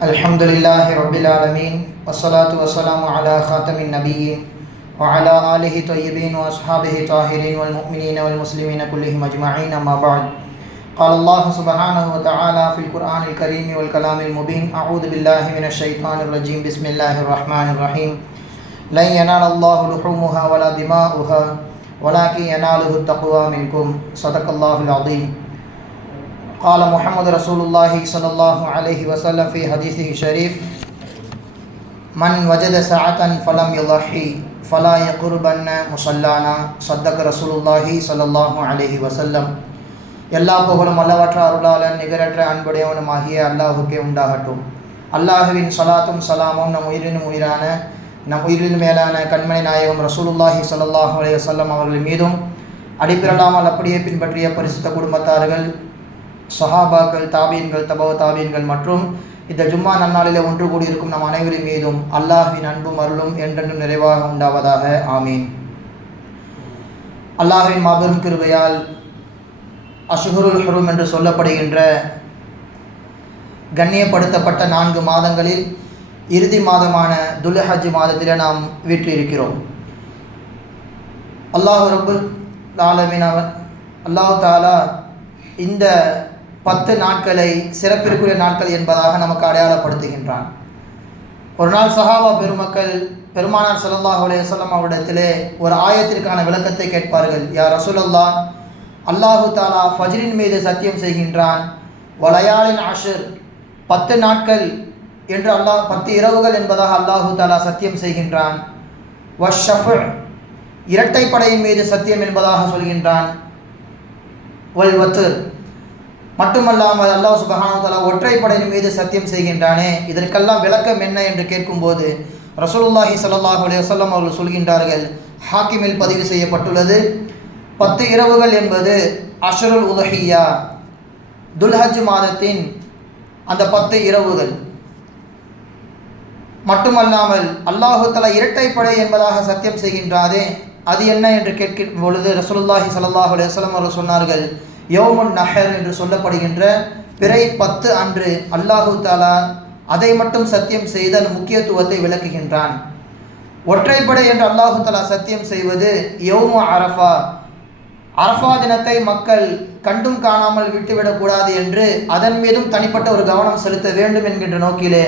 Alhamdulillahi Rabbil Alameen. Wassalatu wassalamu ala khatamin nabiyyin wa ala alihi tayyibin wa ashabihi tahirin wal mu'minina wal muslimina kullihim ajma'in, amma ba'd. Qala Allah subhanahu wa ta'ala fil Qur'anil Kareem wal kalamil mubin. A'udhu billahi minash shaitanir rajim. Bismillahir rahmanir rahim. Lan yanala Allahu luhumuha wala dima'uha walakin yanaluhu at-taqwa minkum. Sadaqallahul azim. قال محمد رسول الله صلى الله عليه وسلم في حديثه الشريف: من وجد ساعة فلم يضحي فلا يقربن مصلانا. صدق رسول الله صلى الله عليه وسلم. எல்லா புகழும் அல்லவற்ற அருளாளன் நிகரற்ற அன்புடையவனுமாகிய அல்லாஹுக்கே உண்டாகட்டும். அல்லாஹுவின் சலாத்தும் சலாமும் நம் உயிரின் மேலான கண்மணி நாயகம் ரசூலுல்லாஹி ஸல்லல்லாஹு அலைஹி வஸல்லம் அவர்கள் மீதும் அடிப்பிரலாமல் அப்படியே பின்பற்றிய பரிசுத்த குடும்பத்தார்கள், சஹாபாக்கள், தாபீன்கள், தபவ தாபீன்கள் மற்றும் இந்த ஜும்மா நன்னாளில் ஒன்று கூடியிருக்கும் நம் அனைவரின் மீதும் அல்லாஹ்வின் அன்பும் அருளும் என்றென்றும் நிறைவாக உண்டாவதாக. ஆமீன். அல்லாஹ்வின் மாபெரும் கிருபையால் அஷ்ஹுருல் ஹுரும் என்று சொல்லப்படுகின்ற கண்ணியப்படுத்தப்பட்ட 4 மாதங்களில் இறுதி மாதமான துல்ஹஜ் மாதத்திலே நாம் வீற்றிருக்கிறோம். அல்லாஹ் ரப்புல் ஆலமீன் அல்லாஹ் தஆலா இந்த 10 நாட்களை சிறப்பிற்குரிய நாட்கள் என்பதாக நமக்கு அடையாளப்படுத்துகின்றான். ஒரு நாள் சஹாபா பெருமக்கள் பெருமானார் ஸல்லல்லாஹு அலைஹி வஸல்லம் அவரிடத்திலே ஒரு ஆயத்திற்கான விளக்கத்தை கேட்பார்கள். யா ரசூலல்லாஹ், அல்லாஹு தாலா ஃபஜ்ரின் மீது சத்தியம் செய்கின்றான், வலயாலின் அஷ்ர் 10 நாட்கள் என்று 10 இரவுகள் என்பதாக அல்லாஹு தாலா சத்தியம் செய்கின்றான். வஷ்ஷஃப் இரட்டைப்படையின் மீது சத்தியம் என்பதாக சொல்கின்றான். வல் வத்ர் மட்டுமல்லாமல் அல்லாஹ் சுப்ஹானஹு வ தஆலா ஒற்றைப்படையின் மீது சத்தியம் செய்கின்றானே, இதற்கெல்லாம் விளக்கம் என்ன என்று கேட்கும்போது ரசூலுல்லாஹி ஸல்லல்லாஹு அலைஹி வஸல்லம் அவர்கள் சொல்கின்றார்கள், ஹாக்கிமில் பதிவு செய்யப்பட்டுள்ளது, 10 இரவுகள் என்பது அஷ்ருல் உதுஹியா, துல்ஹஜ் மாதத்தின் அந்த 10 இரவுகள். மட்டுமல்லாமல் அல்லாஹு தஆலா இரட்டைப்படை என்பதாக சத்தியம் செய்கின்றாரே, அது என்ன என்று கேட்கும் பொழுது ரசூலுல்லாஹி ஸல்லல்லாஹு அலைஹி வஸல்லம் அவர்கள் சொன்னார்கள், யௌமுன் நஹர் என்று சொல்லப்படுகின்ற பிறை 10 அன்று அல்லாஹு தஆலா அதை மட்டும் சத்தியம் செய்த முக்கியத்துவத்தை விளக்குகின்றான். ஒற்றைப்படை என்று அல்லாஹு தஆலா சத்தியம் செய்வது யௌமு அரஃபா, அரஃபா தினத்தை மக்கள் கண்டும் காணாமல் விட்டுவிடக்கூடாது என்று அதன் மீதும் தனிப்பட்ட ஒரு கவனம் செலுத்த வேண்டும் என்கின்ற நோக்கிலே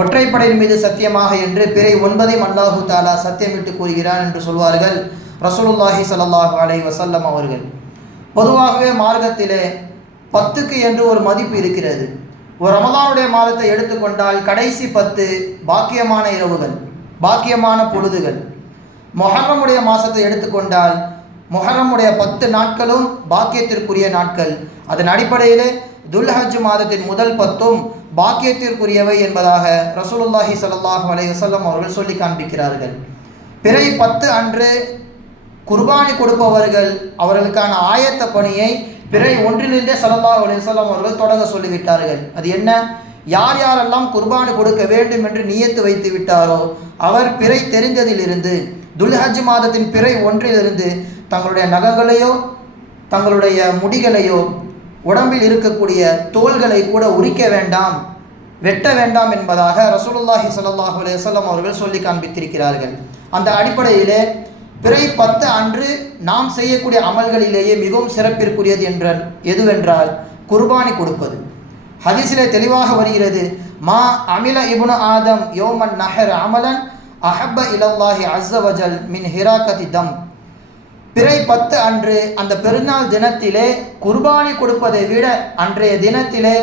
ஒற்றைப்படையின் மீது சத்தியமாக என்று பிறை 9ஐயும் அல்லாஹு தஆலா சத்தியமிட்டு கூறுகிறான் என்று சொல்வார்கள் ரசூலுல்லாஹி ஸல்லல்லாஹு அலைஹி வஸல்லம் அவர்கள். பொதுவாகவே மார்க்கத்திலே 10க்கு என்று ஒரு மதிப்பு இருக்கிறது. ஒரு ரமலானுடைய மாதத்தை எடுத்துக்கொண்டால் கடைசி 10 பாக்கியமான இரவுகள், பாக்கியமான பொழுதுகள். முஹர்ரமுடைய மாதத்தை எடுத்துக்கொண்டால் முஹர்ரமுடைய 10 நாட்களும் பாக்கியத்திற்குரிய நாட்கள். அதன் அடிப்படையிலே துல்ஹஜ் மாதத்தின் முதல் 10ம் பாக்கியத்திற்குரியவை என்பதாக ரசூலுல்லாஹி ஸல்லல்லாஹு அலைஹி வஸல்லம் அவர்கள் சொல்லி காண்பிக்கிறார்கள். பிறை 10 அன்று குர்பானி கொடுப்பவர்கள் அவர்களுக்கான ஆயத்த பணியை பிறை 1லிருந்தே ஸல்லல்லாஹு அலைஹி வஸல்லம் அவர்கள் தொடங்க சொல்லிவிட்டார்கள். அது என்ன? யார் யாரெல்லாம் குர்பானி கொடுக்க வேண்டும் என்று நியத்து வைத்து விட்டாரோ அவர் பிறை தெரிந்ததிலிருந்து துல்ஹஜ் மாதத்தின் பிறை 1லிருந்து தங்களுடைய நகங்களையோ தங்களுடைய முடிகளையோ உடம்பில் இருக்கக்கூடிய தோள்களை கூட உரிக்க வேண்டாம், வெட்ட வேண்டாம் என்பதாக ரசூலுல்லாஹி ஸல்லல்லாஹு அலைஹி வஸல்லம் அவர்கள் சொல்லி காண்பித்திருக்கிறார்கள். அந்த அடிப்படையிலே பிறை 10 அன்று நாம் செய்யக்கூடிய அமல்களிலேயே மிகவும் சிறப்பிற்குரியது எதுவென்றால் குர்பானி கொடுப்பது. ஹதீஸிலே தெளிவாக வருகிறது, மா அமில இப்னு ஆதம் யௌமன் நஹர் அமலன் அஹப்ப இலல்லாஹி அஸ்ஸ வஜல் மின் ஹிராகதி தம். பிறை 10 அன்று அந்த பெருநாள் தினத்திலே குர்பானி கொடுப்பதை விட அன்றைய தினத்திலே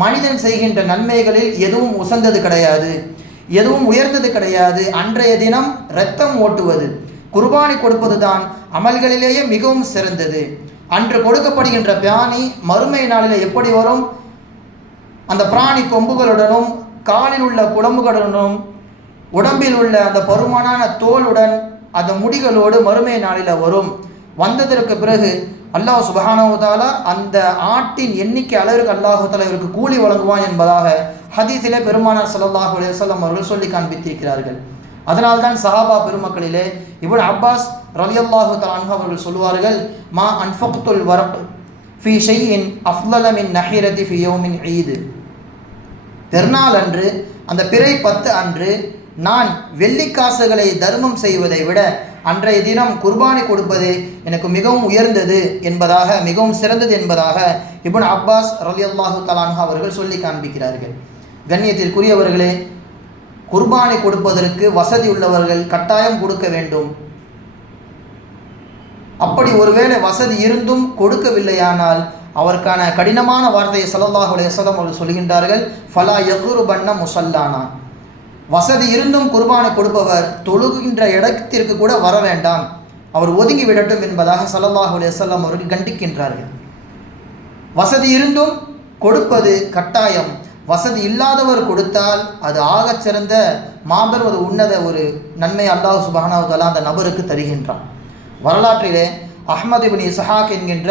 மனிதன் செய்கின்ற நன்மைகளில் எதுவும் உசந்தது கிடையாது, எதுவும் உயர்ந்தது கிடையாது. அன்றைய தினம் இரத்தம் ஓட்டுவது, குர்பானி கொடுப்பது தான் அமல்களிலேயே மிகவும் சிறந்தது. அன்று கொடுக்கப்படுகின்ற பிராணி மறுமை நாளில் எப்படி வரும்? அந்த பிராணி கொம்புகளுடனும் காலில் உள்ள குழம்புகளுடனும் உடம்பில் உள்ள அந்த பருமனான தோலுடன் அந்த முடிகளோடு மறுமை நாளில் வரும். வந்ததற்கு பிறகு அல்லாஹ் சுப்ஹானஹு வ தஆலா அந்த ஆட்டின் எண்ணிக்கை அளவிற்கு அல்லாஹு தஆலா இவருக்கு கூலி வழங்குவான் என்பதாக ஹதீஸிலே பெருமானார் ஸல்லல்லாஹு அலைஹி வஸல்லம் அவர்கள் சொல்லி காண்பித்திருக்கிறார்கள். அதனால்தான் சஹாபா பெருமக்களிலே இப்னு அப்பாஸ் ரலியல்லாஹு தஆலா அன்ஹு அவர்கள் சொல்வார்கள், மா அன்ஃபக்துல் வரக் ஃபீ ஷைஇன் அஃலல மின் நஹீரதி ஃபீ யௌமின் ஈத். பெருநாள் அன்று, அந்த பிறை 10 அன்று நான் வெள்ளிக்காசுகளை தர்மம் செய்வதை விட அன்றைய தினம் குர்பானி கொடுப்பது எனக்கு மிகவும் உயர்ந்தது என்பதாக, மிகவும் சிறந்தது என்பதாக இப்னு அப்பாஸ் ரலியல்லாஹு தஆலா அன்ஹு அவர்கள் சொல்லி காண்பிக்கிறார்கள். கண்ணியத்திற்குரியவர்களே, குர்பானி கொடுப்பதற்கு வசதி உள்ளவர்கள் கட்டாயம் கொடுக்க வேண்டும். அப்படி ஒருவேளை வசதி இருந்தும் கொடுக்கவில்லையானால் அவருக்கான கடினமான வார்த்தையை ஸல்லல்லாஹு அலைஹி வஸல்லம் அவர்கள் சொல்கின்றார்கள், ஃபலா யகுருபன்ன முஸல்லானா. வசதி இருந்தும் குர்பானை கொடுப்பவர் தொழுகின்ற இடத்திற்கு கூட வர வேண்டாம், அவர் ஒதுங்கி விடட்டும் என்பதாக ஸல்லல்லாஹு அலைஹி வஸல்லம் அவர்கள் கண்டிக்கின்றார்கள். வசதி இருந்தும் கொடுப்பது கட்டாயம். வசதி இல்லாதவர் கொடுத்தால் அது ஆகச் சிறந்த மாபெரும் ஒரு உன்னத ஒரு நன்மை அல்லாஹ் சுப்ஹானஹு வ தஆலா அந்த நபருக்கு தருகின்றான். வரலாற்றிலே அஹ்மத் இப்னு இஸ்ஹாக் என்கின்ற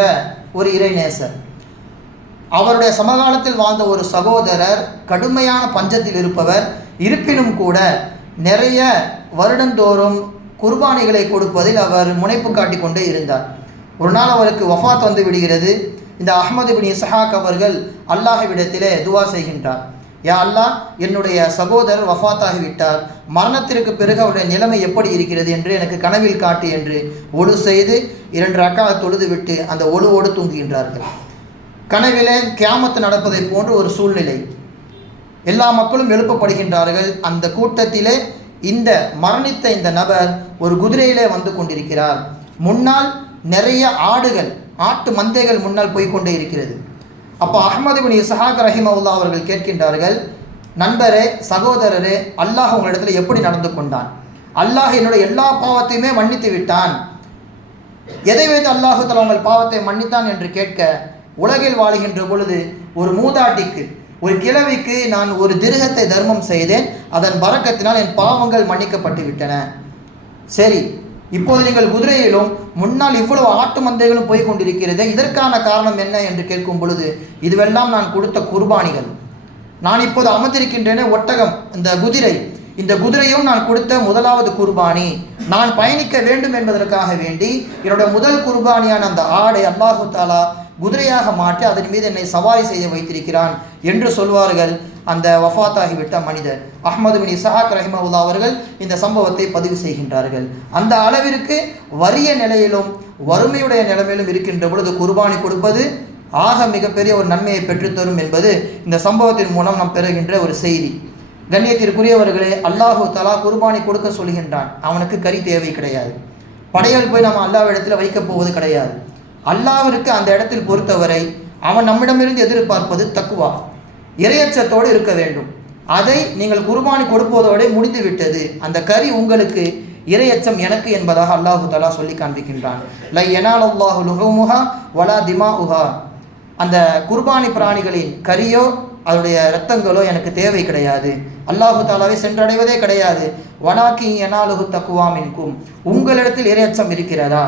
ஒரு இறைநேசர், அவருடைய சமகாலத்தில் வாழ்ந்த ஒரு சகோதரர் கடுமையான பஞ்சத்தில் இருப்பவர், இருப்பினும் கூட நிறைய வருடந்தோறும் குர்பானிகளை கொடுப்பதில் அவர் முனைப்பு காட்டிக் கொண்டே இருந்தார். ஒரு நாள் அவருக்கு வஃபாத் வந்து விடுகிறது. இந்த அஹ்மத் இப்னு இஸ்ஹாக் அவர்கள் அல்லாஹ்விடத்திலே துவா செய்கின்றார், யா அல்லாஹ், என்னுடைய சகோதரர் வஃபாத்தாகிவிட்டார், மரணத்திற்கு பிறகு அவருடைய நிலைமை எப்படி இருக்கிறது என்று எனக்கு கனவில் காட்டு என்று ஒழு செய்து 2 ரக்காத் தொழுது விட்டு அந்த ஒழுவோடு தூங்குகின்றார்கள். கனவிலே கியாமத்து நடப்பதை போன்று ஒரு சூழ்நிலை. எல்லா மக்களும் எழுப்பப்படுகின்றார்கள். அந்த கூட்டத்திலே இந்த மரணித்த இந்த நபர் ஒரு குதிரையிலே வந்து கொண்டிருக்கிறார். முன்னால் நிறைய ஆடுகள், ஆட்டு மந்தைகள் முன்னால் போய்கொண்டே இருக்கிறது. அப்போ அஹ்மத் இப்னு இஸ்ஹாக் ரஹிமஹுல்லாஹ் அவர்கள் கேட்கின்றார்கள், நண்பரே, சகோதரரே, அல்லாஹ் உங்களிடத்தில் எப்படி நடந்து கொண்டான்? அல்லாஹ் என்னுடைய எல்லா பாவத்தையுமே மன்னித்து விட்டான். எதை வைத்து அல்லாஹு தஆலா உங்கள் பாவத்தை மன்னித்தான் என்று கேட்க, உலகில் வாழுகின்ற பொழுது ஒரு மூதாட்டிக்கு, ஒரு கிழவிக்கு நான் ஒரு திர்ஹத்தை தர்மம் செய்தேன், அதன் பரக்கத்தினால் என் பாவங்கள் மன்னிக்கப்பட்டு விட்டன. சரி, இப்போது நீங்கள் குதிரையிலும் முன்னால் இவ்வளவு ஆட்டு மந்தைகளும் போய் கொண்டிருக்கிறதே, இதற்கான காரணம் என்ன என்று கேட்கும் பொழுது, இதுவெல்லாம் நான் கொடுத்த குர்பானிகள். நான் இப்போது அமர்ந்திருக்கின்றேனே ஒட்டகம், இந்த குதிரையும் நான் கொடுத்த முதலாவது குர்பானி. நான் பயணிக்க வேண்டும் என்பதற்காக வேண்டி என்னுடைய முதல் குர்பானியான அந்த ஆடை அல்லாஹு தஆலா குதிரையாக மாற்றி அதன் மீது என்னை சவாரி செய்ய வைத்திருக்கிறான் என்று சொல்வார்கள் அந்த வஃபாத்தாகிவிட்ட மனிதர். அஹ்மத் இப்னு இஸ்ஹாக் ரஹிமஹுல்லாஹ் அவர்கள் இந்த சம்பவத்தை பதிவு செய்கின்றார்கள். அந்த அளவிற்கு வறிய நிலையிலும் வறுமையுடைய நிலைமையிலும் இருக்கின்ற பொழுது குர்பானி கொடுப்பது ஆக மிகப்பெரிய ஒரு நன்மையை பெற்றுத்தரும் என்பது இந்த சம்பவத்தின் மூலம் நாம் பெறுகின்ற ஒரு செய்தி. கண்ணியத்திற்குரியவர்களே, அல்லாஹு தஆலா குர்பானி கொடுக்க சொல்கின்றான். அவனுக்கு கறி தேவை கிடையாது. படையல் போய் நம்ம அல்லாஹ்விடத்தில் வைக்கப் போவது கிடையாது. அல்லாஹ்விற்கு அந்த இடத்தில் பொறுத்தவரை அவன் நம்மிடமிருந்து எதிர்பார்ப்பது தக்வா, இறையச்சத்தோடு இருக்க வேண்டும். அதை நீங்கள் குர்பானி கொடுப்பதோடு முடிந்து விட்டது. அந்த கறி உங்களுக்கு, இறையச்சம் எனக்கு என்பதாக அல்லாஹு தஆலா சொல்லி காண்பிக்கின்றான். லை யனாலல்லாஹு லுஹூமுஹா வலா திமாஉஹா. அந்த குர்பானி பிராணிகளின் கரியோ அதனுடைய இரத்தங்களோ எனக்கு தேவை கிடையாது. அல்லாஹு தஆலாவை சென்றடைவதே கிடையாது. வலாக்கி யனாலுஹு தக்வா மின்கும். உங்களிடத்தில் இறையச்சம் இருக்கிறதா,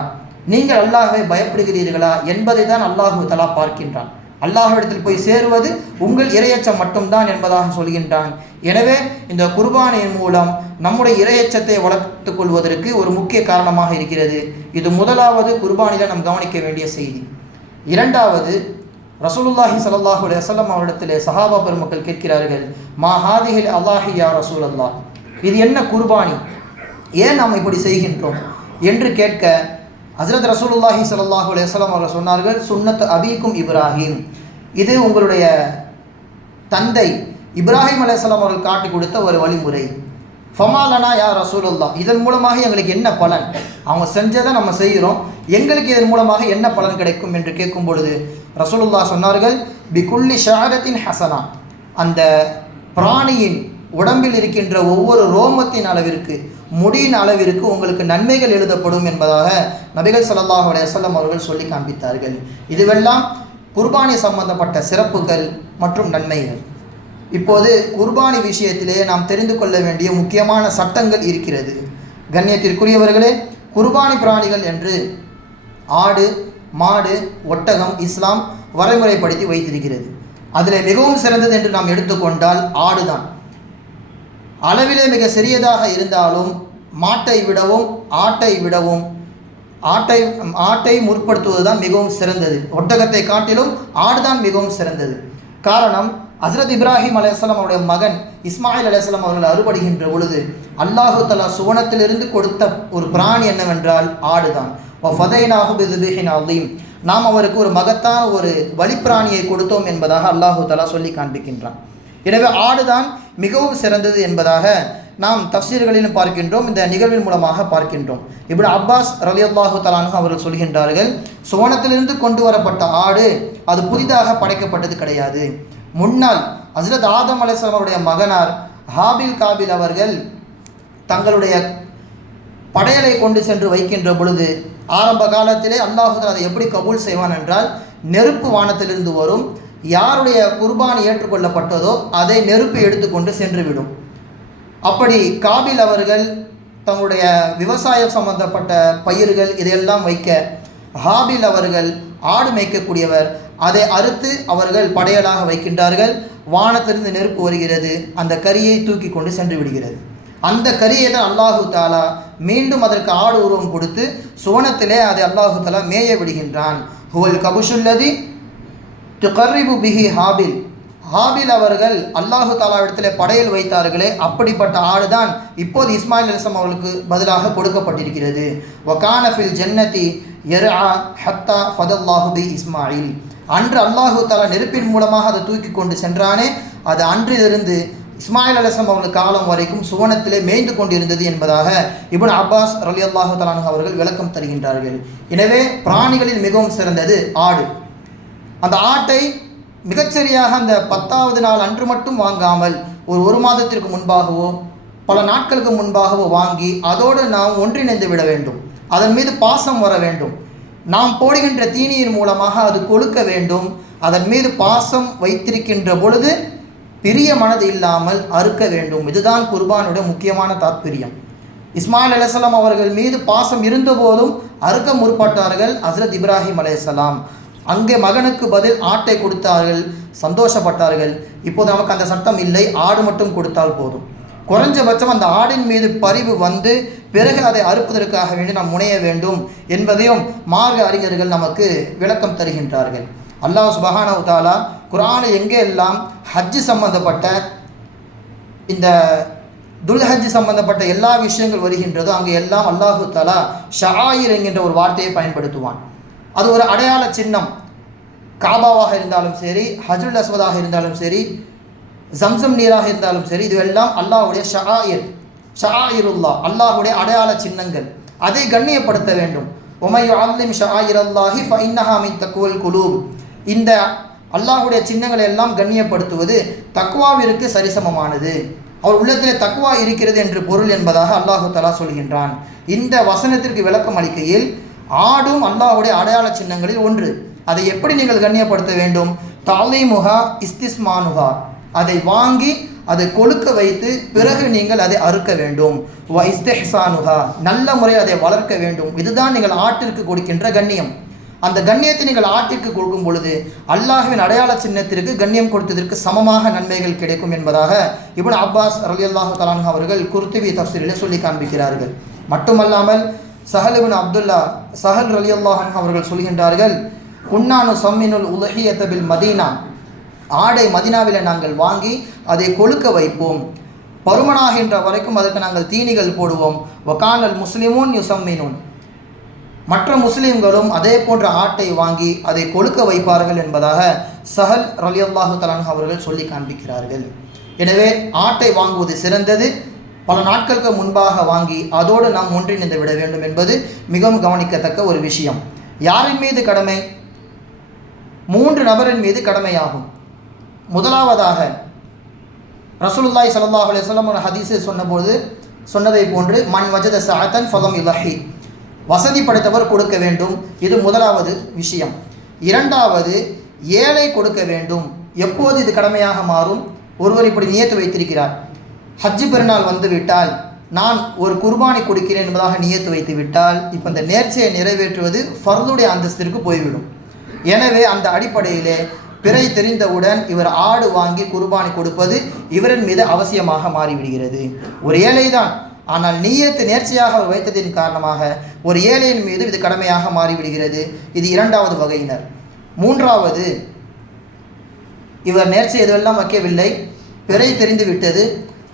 நீங்கள் அல்லாஹ்வை பயப்படுகிறீர்களா என்பதை தான் அல்லாஹு தஆலா பார்க்கின்றான். அல்லாஹ்விடத்தில் போய் சேருவது உங்கள் இறையச்சம் மட்டும்தான் என்பதாக சொல்கின்றான். எனவே இந்த குர்பானியின் மூலம் நம்முடைய இறையச்சத்தை வளர்த்துக் கொள்வதற்கு ஒரு முக்கிய காரணமாக இருக்கிறது. இது முதலாவது குர்பானியில் நாம் கவனிக்க வேண்டிய செய்தி. இரண்டாவது, ரசூலுல்லாஹி ஸல்லல்லாஹு அலைஹி வஸல்லம் அவரிடத்திலே சஹாபா பெருமக்கள் கேட்கிறார்கள், மா ஹாதிஹில் அல்லாஹி யா ரசூலல்லாஹ், இது என்ன குர்பானி, ஏன் நாம் இப்படி செய்கின்றோம் என்று கேட்க, ஹஜ்ரத் ரசூலுல்லாஹி ஸல்லல்லாஹு அலைஹி வஸல்லம் அவர்கள் சொன்னார்கள், சுன்னத் அபீக்கும் இப்ராஹிம், இது உங்களுடைய தந்தை இப்ராஹிம் அலைஹிஸ்ஸலாம் அவர்கள் காட்டி கொடுத்த ஒரு வழிமுறை. ஃபமாலனா யா ரசூலுல்லாஹ், இதன் மூலமாக எங்களுக்கு என்ன பலன், அவங்க செஞ்சதை நம்ம செய்கிறோம், எங்களுக்கு இதன் மூலமாக என்ன பலன் கிடைக்கும் என்று கேட்கும் பொழுது ரசூலுல்லாஹ் சொன்னார்கள், பிகுல்லி ஷஅரத்தின் ஹசனா, அந்த பிராணியின் உடம்பில் இருக்கின்ற ஒவ்வொரு ரோமத்தின் அளவிற்கு, முடியின் அளவிற்கு உங்களுக்கு நன்மைகள் எழுதப்படும் என்பதாக நபிகள் ஸல்லல்லாஹு அலைஹி வஸல்லம் அவர்கள் சொல்லி காண்பித்தார்கள். இதுவெல்லாம் குர்பானி சம்பந்தப்பட்ட சிறப்புகள் மற்றும் நன்மைகள். இப்போது குர்பானி விஷயத்திலே நாம் தெரிந்து கொள்ள வேண்டிய முக்கியமான சட்டங்கள் இருக்கிறது. கண்ணியத்திற்குரியவர்களே, குர்பானி பிராணிகள் என்று ஆடு, மாடு, ஒட்டகம் இஸ்லாம் வரைமுறைப்படுத்தி வைத்திருக்கிறது. அதில் மிகவும் சிறந்தது என்று நாம் எடுத்துக்கொண்டால் ஆடுதான். அளவிலே மிக சிறியதாக இருந்தாலும் மாட்டை விடவும் ஆட்டை முற்படுத்துவது தான் மிகவும் சிறந்தது. ஒட்டகத்தை காட்டிலும் ஆடுதான் மிகவும் சிறந்தது. காரணம், ஹஸ்ரத் இப்ராஹிம் அலைஹிஸ்ஸலாம் அவருடைய மகன் இஸ்மாயில் அலைஹிஸ்ஸலாம் அவர்கள் அறுபடுகின்ற பொழுது அல்லாஹு தஆலா சுவனத்திலிருந்து கொடுத்த ஒரு பிராணி என்னவென்றால் ஆடுதான். வஃபதைனாஹு பிذبحின் அதீம், நாம் அவருக்கு ஒரு மகத்தான ஒரு வழிப்பிராணியை கொடுத்தோம் என்பதாக அல்லாஹு தஆலா சொல்லி காண்பிக்கின்றான். எனவே ஆடுதான் மிகவும் சிறந்தது என்பதாக நாம் தஃசீர்களிலும் பார்க்கின்றோம், இந்த நிகழ்வின் மூலமாக பார்க்கின்றோம். இப்னு அப்பாஸ் ரலியல்லாஹு தஆலா அன்ஹு அவர்கள் சொல்கின்றார்கள், சுவனத்திலிருந்து கொண்டு வரப்பட்ட ஆடு அது புதிதாக படைக்கப்பட்டது கிடையாது. முன்னால் ஹஸ்ரத் ஆதம் அலைஹிஸ்ஸலாம் அவருடைய மகனார் ஹாபில் காபில் அவர்கள் தங்களுடைய படையலை கொண்டு சென்று வைக்கின்ற பொழுது ஆரம்ப காலத்திலே அல்லாஹ் அதை எப்படி கபூல் செய்வான் என்றால், நெருப்பு வானத்திலிருந்து வரும், யாருடைய குர்பானி ஏற்றுக்கொள்ளப்பட்டதோ அதை நெருப்பு எடுத்துக்கொண்டு சென்றுவிடும். அப்படி காபில் அவர்கள் தங்களுடைய விவசாயம் சம்பந்தப்பட்ட பயிர்கள் இதையெல்லாம் வைக்க, ஹாபில் அவர்கள் ஆடு மேய்க்கக்கூடியவர், அதை அறுத்து அவர்கள் படையலாக வைக்கின்றார்கள். வானத்திலிருந்து நெருப்பு வருகிறது, அந்த கரியை தூக்கி கொண்டு சென்று விடுகிறது. அந்த கரியை தான் அல்லாஹு தாலா மீண்டும் அதற்கு ஆடு உருவம் கொடுத்து சுவனத்திலே அதை அல்லாஹு தாலா மேய விடுகின்றான். ஹுவல் கபுஷுல்லதி துகர்ரிபு பிஹி ஹாபில், ஹாபில் அவர்கள் அல்லாஹு தாலாவிடத்தில் படையல் வைத்தார்களே அப்படிப்பட்ட ஆடு தான் இப்போது இஸ்மாயில் அலைஹிஸ்ஸலாம் அவர்களுக்கு பதிலாக கொடுக்கப்பட்டிருக்கிறது. வகான ஃபில் ஜன்னதி யர்ஆ ஹத்தா ஃபதல்லாஹு பி இஸ்மாயில், அன்று அல்லாஹு தாலா நெருப்பின் மூலமாக அதை தூக்கி கொண்டு சென்றானே, அது அன்றிலிருந்து இஸ்மாயில் அலைஹிஸ்ஸலாம் அவர்கள் காலம் வரைக்கும் சுவனத்திலே மேய்ந்து கொண்டிருந்தது என்பதாக இப்னு அப்பாஸ் ரலியல்லாஹு தஆலா அன்ஹு அவர்கள் விளக்கம் தருகின்றார்கள். எனவே பிராணிகளில் மிகவும் சிறந்தது ஆடு. அந்த ஆட்டை மிகச்சரியாக அந்த 10வது நாள் அன்று மட்டும் வாங்காமல் ஒரு மாதத்திற்கு முன்பாகவோ பல நாட்களுக்கு முன்பாகவோ வாங்கி அதோடு நாம் ஒன்றிணைந்து விட வேண்டும். அதன் மீது பாசம் வர வேண்டும். நாம் போடுகின்ற தீனியின் மூலமாக அது கொழுக்க வேண்டும். அதன் மீது பாசம் வைத்திருக்கின்ற பொழுது பிரிய மனது இல்லாமல் அறுக்க வேண்டும். இதுதான் குர்பானுடைய முக்கியமான தாத்பரியம். இஸ்மாயில் அலைஹிஸ்ஸலாம் அவர்கள் மீது பாசம் இருந்தபோதும் அறுக்க முற்பட்டார்கள் ஹஸ்ரத் இப்ராஹிம் அலைஹிஸ்ஸலாம். அங்கே மகனுக்கு பதில் ஆட்டை கொடுத்தார்கள், சந்தோஷப்பட்டார்கள். இப்போது நமக்கு அந்த சட்டம் இல்லை, ஆடு மட்டும் கொடுத்தால் போதும். குறைஞ்சபட்சம் அந்த ஆடின் மீது பரிவு வந்து பிறகு அதை அறுப்பதற்காக வேண்டி நாம் முனைய வேண்டும் என்பதையும் மார்க்க அறிஞர்கள் நமக்கு விளக்கம் தருகின்றார்கள். அல்லாஹ் சுப்ஹானஹு தஆலா குர்ஆனில் எங்கே எல்லாம் ஹஜ் சம்பந்தப்பட்ட இந்த துல்ஹஜ் சம்பந்தப்பட்ட எல்லா விஷயங்கள் வருகின்றதோ அங்கே எல்லாம் அல்லாஹு தஆலா ஷஆயிர் என்கின்ற ஒரு வார்த்தையை பயன்படுத்துவான். அது ஒரு அடையாள சின்னம். காபாவாக இருந்தாலும் சரி, ஹஜ்ருல் அஸ்வதாக இருந்தாலும் சரி, ஜம்சம் நீராக இருந்தாலும் சரி, இதுவெல்லாம் அல்லாஹ்வுடைய ஷஆயிருல்லாஹ், அல்லாஹ்வுடைய அடையாள சின்னங்கள். அதை கண்ணியப்படுத்த வேண்டும். உமை யுஅல்லிம் ஷஆயிரல்லாஹி ஃபஇன்னஹா மின் தக்வல் குலூப், இந்த அல்லாஹ்வுடைய சின்னங்களை எல்லாம் கண்ணியப்படுத்துவது தக்வாவிற்கு சரிசமமானது. அவர் உள்ளத்திலே தக்வா இருக்கிறது என்று பொருள் என்பதாக அல்லாஹு தஆலா சொல்கின்றான். இந்த வசனத்திற்கு விளக்கம் அளிக்கையில் ஆடும் அல்லாஹ்வுடைய அடையாள சின்னங்களில் ஒன்று. அதை எப்படி நீங்கள் கண்ணியப்படுத்த வேண்டும்? தலீமுஹா இஸ்திஸ்மானுஹா, அதை வாங்கி அதை கொழுக்க வைத்து பிறகு நீங்கள் அதை அறுக்க வேண்டும். வ இஸ்திஹ்சானுஹா, நல்ல முறையில் அதை வளர்க்க வேண்டும். இதுதான் நீங்கள் ஆட்டிற்கு கொடுக்கின்ற கண்ணியம். அந்த கண்ணியத்தை நீங்கள் ஆட்டிற்கு கொடுக்கும் பொழுது அல்லாஹ்வின் அடையாள சின்னத்திற்கு கண்ணியம் கொடுத்ததற்கு சமமாக நன்மைகள் கிடைக்கும் என்பதாக இப்னு அப்பாஸ் ரலியல்லாஹு தஆலா அன்ஹு அவர்கள் குர்துபி தஃப்சீரிலே சொல்லி காண்பிக்கிறார்கள். மட்டுமல்லாமல் சஹல் இப்னு அப்துல்லா சஹல் ரலியல்லாஹு அன்ஹு அவர்கள் சொல்கின்றார்கள், குன்னானு சம்மினுல் உலஹியத பில் மதீனா, ஆடை மதீனாவில் நாங்கள் வாங்கி அதை கொழுக்க வைப்போம். பருமனாகின்ற வரைக்கும் அதற்கு நாங்கள் தீனிகள் போடுவோம். வகானல் முஸ்லிமூன் யுசம்மினூன், மற்ற முஸ்லீம்களும் அதே போன்ற ஆட்டை வாங்கி அதை கொழுக்க வைப்பார்கள் என்பதாக சஹல் ரலியல்லாஹு தஆலா அன்ஹு அவர்கள் சொல்லி காண்பிக்கிறார்கள். எனவே ஆட்டை வாங்குவது சிறந்தது. பல நாட்களுக்கு முன்பாக வாங்கி அதோடு நாம் ஒன்றிணைந்து விட வேண்டும் என்பது மிகவும் கவனிக்கத்தக்க ஒரு விஷயம். யாரின் மீது கடமை? 3 நபரின் மீது கடமையாகும். முதலாவதாக ரசூலுல்லாஹி ஸல்லல்லாஹு அலைஹி வஸல்லம் ஒரு ஹதீஸில் சொன்னதை போன்று மன் வஜத சஅதன் ஃபலம் யுலஹி, வசதி படைத்தவர் கொடுக்க வேண்டும். இது முதலாவது விஷயம். இரண்டாவது, ஏழை கொடுக்க வேண்டும். எப்போது இது கடமையாக மாறும்? ஒருவர் இப்படி நியத்து வைத்திருக்கிறார், ஹஜ்ஜு பெருநாள் வந்து விட்டால் நான் ஒரு குர்பானி கொடுக்கிறேன் என்பதாக நியத்து வைத்து விட்டால் இப்போ இந்த நேர்ச்சையை நிறைவேற்றுவது ஃபர்துடைய அந்தஸ்திற்கு போய்விடும். எனவே அந்த அடிப்படையிலே பிறை தெரிந்தவுடன் இவர் ஆடு வாங்கி குர்பானி கொடுப்பது இவரின் மீது அவசியமாக மாறிவிடுகிறது. ஒரு ஏழை தான், ஆனால் நியத்து நேர்ச்சியாக அவர் வைத்ததின் காரணமாக ஒரு ஏழையின் மீது இது கடமையாக மாறிவிடுகிறது. இது இரண்டாவது வகையினர். மூன்றாவது, இவர் நேர்ச்சி எதுவெல்லாம் வைக்கவில்லை, பிறை தெரிந்து விட்டது,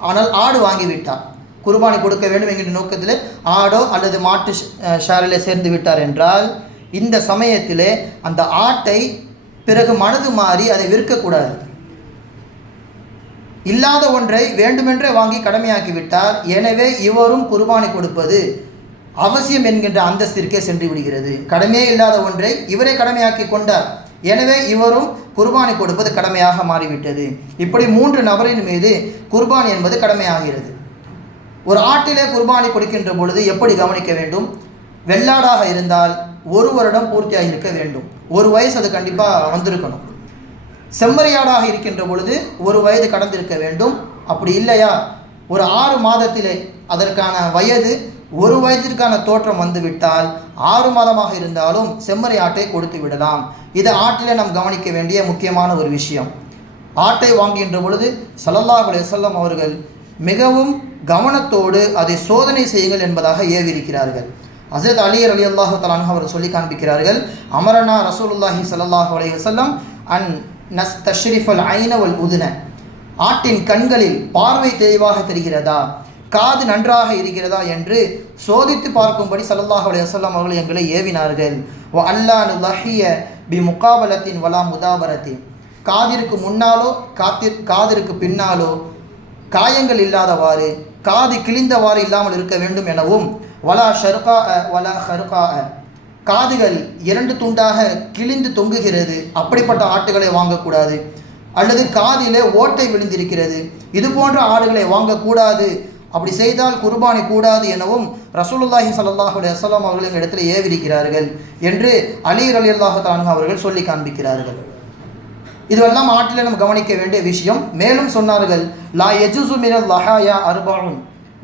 ஆனால் ஆடு வாங்கிவிட்டார். குர்பானி கொடுக்க வேண்டும் என்கிற நோக்கத்தில் ஆடோ அல்லது மாட்டு ஷாரிலே சேர்ந்து விட்டார் என்றால், இந்த சமயத்திலே அந்த ஆட்டை பிறகு மனது மாறி அதை விற்கக்கூடாது. இல்லாத ஒன்றை வேண்டுமென்றே வாங்கி கடமையாக்கிவிட்டார். எனவே இவரும் குர்பானி கொடுப்பது அவசியம் என்கின்ற அந்தஸ்திற்கே சென்று விடுகிறது. கடமையே இல்லாத ஒன்றை இவரே கடமையாக்கி கொண்டார். எனவே இவரும் குர்பானி கொடுப்பது கடமையாக மாறிவிட்டது. இப்படி 3 நபரின் மீது குர்பானி என்பது கடமையாகிறது. ஒரு ஆட்டிலே குர்பானி கொடுக்கின்ற பொழுது எப்படி கவனிக்க வேண்டும்? வெள்ளாடாக இருந்தால் 1 வருடம் பூர்த்தியாக இருக்க வேண்டும். 1 வயசு அது கண்டிப்பாக வந்திருக்கணும். செம்மறியாடாக இருக்கின்ற பொழுது 1 வயது கடந்திருக்க வேண்டும். அப்படி இல்லையா, ஒரு 6 மாதத்திலே அதற்கான வயது 1 வயதிற்கான தோற்றம் வந்துவிட்டால் 6 மாதமாக இருந்தாலும் செம்மறி ஆட்டை கொடுத்து விடலாம். இது ஆட்டிலே நாம் கவனிக்க வேண்டிய முக்கியமான ஒரு விஷயம். ஆட்டை வாங்குகின்ற பொழுது ஸல்லல்லாஹு அலைஹி வஸல்லம் அவர்கள் மிகவும் கவனத்தோடு அதை சோதனை செய்யுங்கள் என்பதாக ஏவிருக்கிறார்கள். ஹஸரத் அலி ரலியல்லாஹு தஆலா அன்ஹு அவர் சொல்லி காண்பிக்கிறார்கள், அமரனா ரசூலுல்லாஹி ஸல்லல்லாஹு அலைஹி வஸல்லம் அன் நஸ்தஷ்ரிஃபல் ஐன வல் உதுன. ஆட்டின் கண்களில் பார்வை தெளிவாக தெரிகிறதா, காது நன்றாக இருக்கிறதா என்று சோதித்து பார்க்கும்படி ஸல்லல்லாஹு அலைஹி வஸல்லம் அவர்கள் எங்களை ஏவினார்கள். வ அல்லா நுலஹிய பி முகாபலத்தின் வலா முதாபரத்தின். காதிற்கு முன்னாலோ காதிற்கு பின்னாலோ காயங்கள் இல்லாதவாறு, காது கிழிந்தவாறு இல்லாமல் இருக்க வேண்டும் எனவும், வலா ஷர்கா வலா ஹர்கா, காதுகள் 2 துண்டாக கிழிந்து தொங்குகிறது, அப்படிப்பட்ட ஆட்டுகளை வாங்கக்கூடாது. அல்லது காதிலே ஓட்டை விழுந்திருக்கிறது, இது போன்ற ஆடுகளை வாங்கக்கூடாது. அப்படி செய்தால் குர்பானி கூடாது எனவும் ரசூலுல்லாஹி ஸல்லல்லாஹு அலைஹி வஸல்லம் அவர்கள் எங்கள் இடத்துல ஏவிருக்கிறார்கள் என்று அலி ரலியல்லாஹு தஆலா அன்ஹு அவர்கள் சொல்லி காண்பிக்கிறார்கள். இதுவெல்லாம் ஆட்டிலே நம்ம கவனிக்க வேண்டிய விஷயம். மேலும் சொன்னார்கள், லா யஜுசு மினல் லஹாயா அர்பஉன்.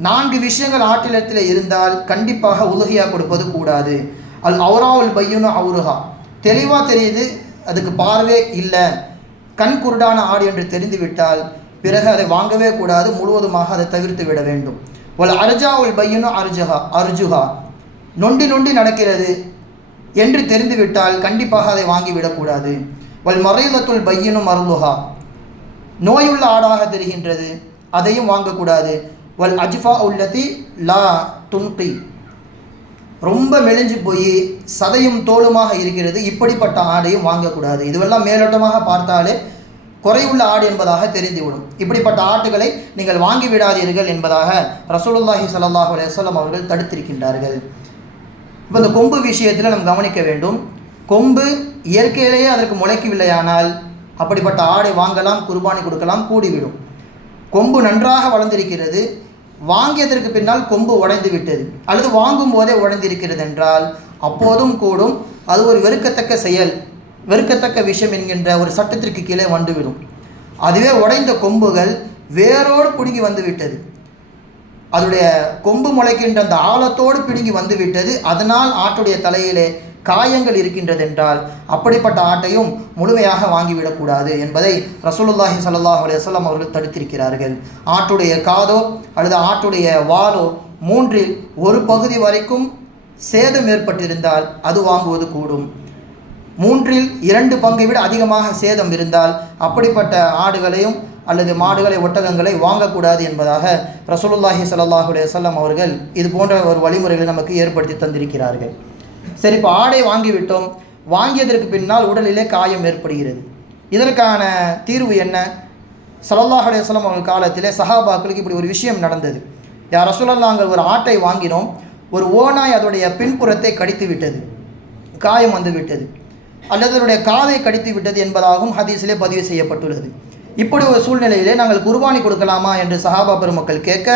4 விஷயங்கள் ஆட்டிலத்தில் இருந்தால் கண்டிப்பாக உலுஹியா கொடுப்பது கூடாது. அல் அவுராவுல் பையுனு அவுருஹா, தெளிவாக தெரியுது, அதுக்கு பார்வே இல்லை, கண் குருடான ஆடு என்று தெரிந்துவிட்டால் பிறகு அதை வாங்கவே கூடாது, முழுவதுமாக அதை தவிர்த்து விட வேண்டும். ஒல் அர்ஜாவுல் பையுனு அர்ஜுஹா, நொண்டி நொண்டி நடக்கிறது என்று தெரிந்துவிட்டால் கண்டிப்பாக அதை வாங்கிவிடக்கூடாது. வல் மறைலத்துல் பையினு மருளுஹா, நோயுள்ள ஆடாக தெரிகின்றது, அதையும் வாங்கக்கூடாது. வல் அஜ்ஃபா உள்ளதி லா துன்கி, ரொம்ப மெலிஞ்சு போய் சதையும் தோலுமாக இருக்கிறது, இப்படிப்பட்ட ஆடையும் வாங்கக்கூடாது. இதுவெல்லாம் மேலோட்டமாக பார்த்தாலே குறையுள்ள ஆடு என்பதாக தெரிந்துவிடும். இப்படிப்பட்ட ஆட்டுகளை நீங்கள் வாங்கி விடாதீர்கள் என்பதாக ரசூலுல்லாஹி ஸல்லல்லாஹு அலைஹி வஸல்லம் அவர்கள் தடுத்திருக்கின்றார்கள். இப்போ இந்த கொம்பு விஷயத்தில் நாம் கவனிக்க வேண்டும். கொம்பு இயற்கையிலேயே அதற்கு முளைக்கவில்லையானால் அப்படிப்பட்ட ஆடை வாங்கலாம், குர்பானி கொடுக்கலாம், கூடிவிடும். கொம்பு நன்றாக வளர்ந்திருக்கிறது, வாங்கியதற்கு பின்னால் கொம்பு உடைந்து விட்டது அல்லது வாங்கும் போதே உடைந்திருக்கிறது என்றால் அப்போதும் கூடும். அது ஒரு வெறுக்கத்தக்க செயல், வெறுக்கத்தக்க விஷயம் என்கின்ற ஒரு சட்டத்திற்கு கீழே வந்துவிடும். அதுவே உடைந்த கொம்புகள் வேரோடு பிடுங்கி வந்துவிட்டது, அதனுடைய கொம்பு முளைக்கின்ற அந்த ஆழத்தோடு பிடுங்கி வந்துவிட்டது, அதனால் ஆட்டுடைய தலையிலே காயங்கள் இருக்கின்றது என்றால் அப்படிப்பட்ட ஆட்டையும் முழுமையாக வாங்கிவிடக்கூடாது என்பதை ரசூலுல்லாஹி ஸல்லல்லாஹு அலைஹி வஸல்லம் அவர்கள் தடுத்திருக்கிறார்கள். ஆட்டுடைய காதோ அல்லது ஆட்டுடைய வாலோ 3இல் 1 பகுதி வரைக்கும் சேதம் ஏற்பட்டிருந்தால் அது வாங்குவது கூடும். 3இல் 2 பங்கை விட அதிகமாக சேதம் இருந்தால் அப்படிப்பட்ட ஆடுகளையும் அல்லது மாடுகளை ஒட்டகங்களை வாங்கக்கூடாது என்பதாக ரசூலுல்லாஹி ஸல்லல்லாஹு அலைஹி வஸல்லம் அவர்கள் இது போன்ற ஒரு வழிமுறைகளை நமக்கு ஏற்படுத்தி தந்திருக்கிறார்கள். சரி, இப்போ ஆடை வாங்கிவிட்டோம், வாங்கியதற்கு பின்னால் உடலிலே காயம் ஏற்படுகிறது. இதற்கான தீர்வு என்ன? ஸல்லல்லாஹு அலைஹி வஸல்லம் அவர்கள் காலத்திலே சஹாபாக்களுக்கு இப்படி ஒரு விஷயம் நடந்தது. யா ரசூலல்லாஹ், நாங்கள் ஒரு ஆட்டை வாங்கினோம், ஒரு ஓநாய் அதோடைய பின்புறத்தை கடித்து விட்டது, காயம் வந்து விட்டது, அல்லது அதனுடைய காதை கடித்து விட்டது என்பதாகவும் ஹதீஸிலே பதிவு செய்யப்பட்டுள்ளது. இப்படி ஒரு சூழ்நிலையிலே நாங்கள் குர்பானி கொடுக்கலாமா என்று சஹாபா பெருமக்கள் கேட்க,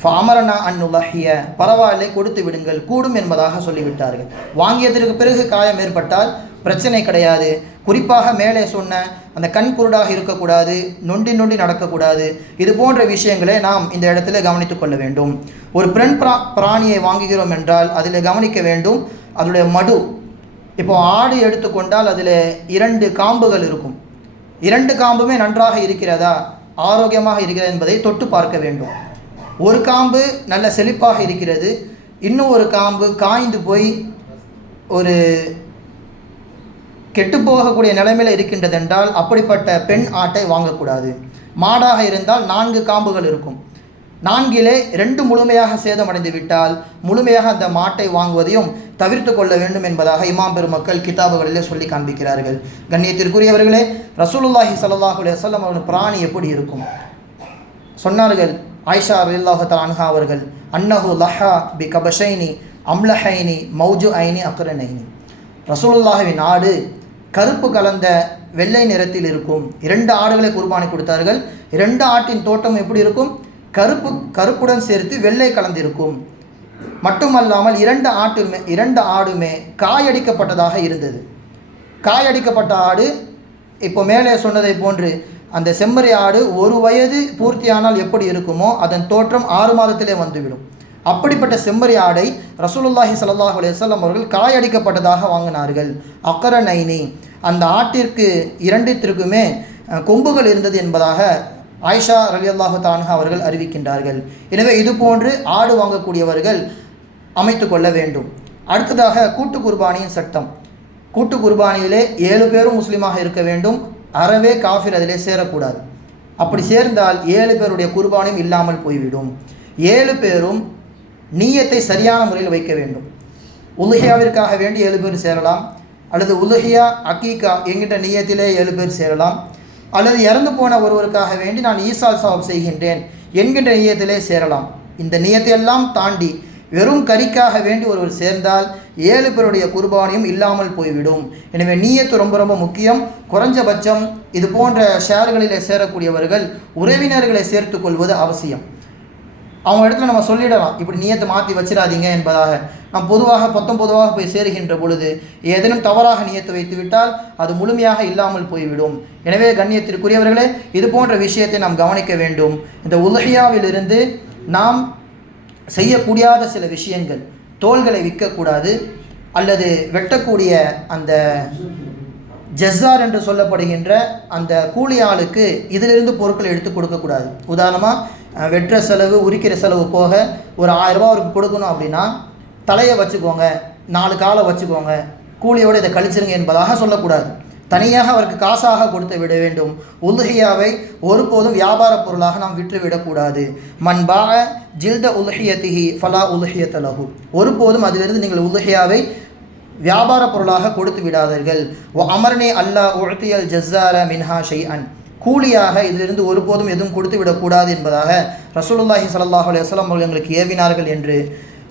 ஃபாமரனா அன்னுலஹிய, பரவாயில்லை கொடுத்து விடுங்கள், கூடும் என்பதாக சொல்லிவிட்டார்கள். வாங்கியதற்கு பிறகு காயம் ஏற்பட்டால் பிரச்சனை கிடையாது. குறிப்பாக மேலே சொன்ன அந்த கண் குருடாக இருக்கக்கூடாது, நொண்டி நொண்டி நடக்கக்கூடாது, இது போன்ற விஷயங்களை நாம் இந்த இடத்துல கவனித்து கொள்ள வேண்டும். ஒரு பெண் பிராணியை வாங்குகிறோம் என்றால் அதில் கவனிக்க வேண்டும் அதனுடைய மடு. இப்போ ஆடு எடுத்துக்கொண்டால் அதில் 2 காம்புகள் இருக்கும். 2 காம்புமே நன்றாக இருக்கிறதா, ஆரோக்கியமாக இருக்கிறது என்பதை தொட்டு பார்க்க வேண்டும். ஒரு காம்பு நல்ல செழிப்பாக இருக்கிறது, இன்னும் ஒரு காம்பு காய்ந்து போய் ஒரு கெட்டு போகக்கூடிய நிலைமையில் இருக்கின்றது என்றால் அப்படிப்பட்ட பெண் ஆட்டை வாங்கக்கூடாது. மாடாக இருந்தால் 4 காம்புகள் இருக்கும். 4லே 2 முழுமையாக சேதமடைந்து விட்டால் முழுமையாக அந்த மாட்டை வாங்குவதையும் தவிர்த்து கொள்ள வேண்டும் என்பதாக இமாம் பெருமக்கள் கிதாபுகளிலே சொல்லி காண்பிக்கிறார்கள். கண்ணியத்திற்குரியவர்களே, ரசூலுல்லாஹி ஸல்லல்லாஹு அலைஹி வஸல்லம் அவர்கள் பிராணி எப்படி இருக்கும் சொன்னார்கள். ஆயிஷா ரலியல்லாஹு தஆலா அன்ஹா அவர்கள், அன்னஹு லஹா பி கபஷைனி அம்லஹைனி மௌஜு ஐனி அக்ரனைனி, ரசூலுல்லாஹின் ஆடு கருப்பு கலந்த வெள்ளை நிறத்தில் இருக்கும். 2 ஆடுகளை குர்பானி கொடுத்தார்கள். 2 ஆட்டின் தோட்டம் எப்படி இருக்கும்? கருப்புடன் சேர்த்து வெள்ளை கலந்திருக்கும். மட்டுமல்லாமல் 2 ஆடுமே காயடிக்கப்பட்டதாக இருந்தது. காயடிக்கப்பட்ட ஆடு இப்போ மேலே சொன்னதை போன்று அந்த செம்மறி ஆடு 1 வயது பூர்த்தியானால் எப்படி இருக்குமோ அதன் தோற்றம் 6 மாதத்திலே வந்துவிடும். அப்படிப்பட்ட செம்மறி ஆடை ரசூலுல்லாஹி ஸல்லல்லாஹு அலைஹி வஸல்லம் அவர்கள் காயடிக்கப்பட்டதாக வாங்கினார்கள். அக்ரனைனி, அந்த ஆட்டிற்கு 2த்திற்குமே கொம்புகள் இருந்தது என்பதாக ஆயிஷா ரலியல்லாஹு தஆலா அவர்கள் அறிவிக்கின்றார்கள். எனவே இது போன்று ஆடு வாங்கக்கூடியவர்கள் அமைத்து கொள்ள வேண்டும். அடுத்ததாக கூட்டு குர்பானியின் சட்டம். கூட்டு குர்பானியிலே 7 பேரும் முஸ்லீமாக இருக்க வேண்டும். அறவே காஃபிர் அதிலே சேரக்கூடாது. அப்படி சேர்ந்தால் 7 பேருடைய குர்பானியும் இல்லாமல் போய்விடும். 7 பேரும் நீயத்தை சரியான முறையில் வைக்க வேண்டும். உலுஹியாவிற்காக வேண்டி 7 பேர் சேரலாம், அல்லது உலுஹியா அக்கீகா என்கின்ற நீயத்திலே 7 பேர் சேரலாம், அல்லது இறந்து போன ஒருவருக்காக வேண்டி நான் ஈசால் சவாப் செய்கின்றேன் என்கின்ற நீயத்திலே சேரலாம். இந்த நீயத்தையெல்லாம் தாண்டி வெறும் கறிக்காக வேண்டி ஒருவர் சேர்ந்தால் 7 பேருடைய குர்பானியும் இல்லாமல் போய்விடும். எனவே நீயத்து ரொம்ப ரொம்ப முக்கியம். குறைஞ்சபட்சம் இது போன்ற ஷேர்களிலே சேரக்கூடியவர்கள் உறவினர்களை சேர்த்து கொள்வது அவசியம். அவங்க இடத்துல நம்ம சொல்லிடலாம், இப்படி நீயத்தை மாற்றி வச்சிடாதீங்க என்பதாக. நாம் பொதுவாக போய் சேருகின்ற பொழுது ஏதேனும் தவறாக நீயத்தை வைத்து விட்டால் அது முழுமையாக இல்லாமல் போய்விடும். எனவே கண்ணியத்திற்குரியவர்களே, இது போன்ற விஷயத்தை நாம் கவனிக்க வேண்டும். இந்த உலுஹியாவிலிருந்து நாம் செய்யக்கூடாத சில விஷயங்கள், தோள்களை விற்கக்கூடாது, அல்லது வெட்டக்கூடிய அந்த ஜஸ்ஸார் என்று சொல்லப்படுகின்ற அந்த கூலி ஆளுக்கு இதிலிருந்து பொருட்களை எடுத்து கொடுக்கக்கூடாது. உதாரணமாக வெட்டுற செலவு உரிக்கிற செலவு போக ஒரு 1000 ரூபா அவருக்கு கொடுக்கணும் அப்படின்னா தலையை வச்சுக்கோங்க, 4 காலை வச்சுக்கோங்க, கூலியோடு இதை கழிச்சிருங்க என்பதாக சொல்லக்கூடாது. தனியாக அவருக்கு காசாக கொடுத்து விட வேண்டும். உலுஹியாவை ஒருபோதும் வியாபார பொருளாக நாம் விற்றுவிடக்கூடாது. மன்பா ஜில்த உலுஹியத்திஹி ஃபலா உலுஹியத லஹு, ஒருபோதும் அதிலிருந்து நீங்கள் உலுஹியாவை வியாபார பொருளாக கொடுத்து விடாதீர்கள். அமர்னே அல்லாஹ் உஅதியல் ஜஸ்ஸார மின்ஹா ஷைஅன், கூலியாக இதிலிருந்து ஒருபோதும் எதுவும் கொடுத்து விடக்கூடாது என்பதாக ரசூலுல்லாஹி ஸல்லல்லாஹு அலைஹி வஸல்லம் அவர்கள் எங்களுக்கு ஏவினார்கள் என்று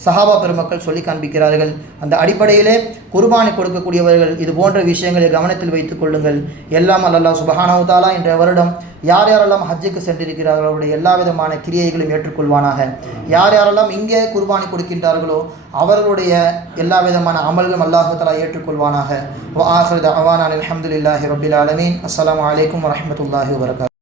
சஹாபா பெருமக்கள் சொல்லி காண்பிக்கிறார்கள். அந்த அடிப்படையிலே குர்பானி கொடுக்கக்கூடியவர்கள் இது போன்ற விஷயங்களை கவனத்தில் வைத்துக் கொள்ளுங்கள். எல்லாம் அல்லாஹ் சுப்ஹானஹு வ தஆலா இன்றைய வருடம் யார் யாரெல்லாம் ஹஜ்ஜுக்கு சென்றிருக்கிறார்களோ அவருடைய எல்லா விதமான கிரியைகளையும் ஏற்றுக்கொள்வானாக. யார் யாரெல்லாம் இங்கே குர்பானி கொடுக்கின்றார்களோ அவர்களுடைய எல்லா விதமான அமல்களும் அல்லாஹ் தஆலா ஏற்றுக்கொள்வானாக. வ ஆகிரு தஅவானா அல்ஹம்துலில்லாஹி ரப்பில் ஆலமீன். அஸ்ஸலாமு அலைக்கும் வரஹ்மத்துல்லாஹி வபரகாத்துஹு.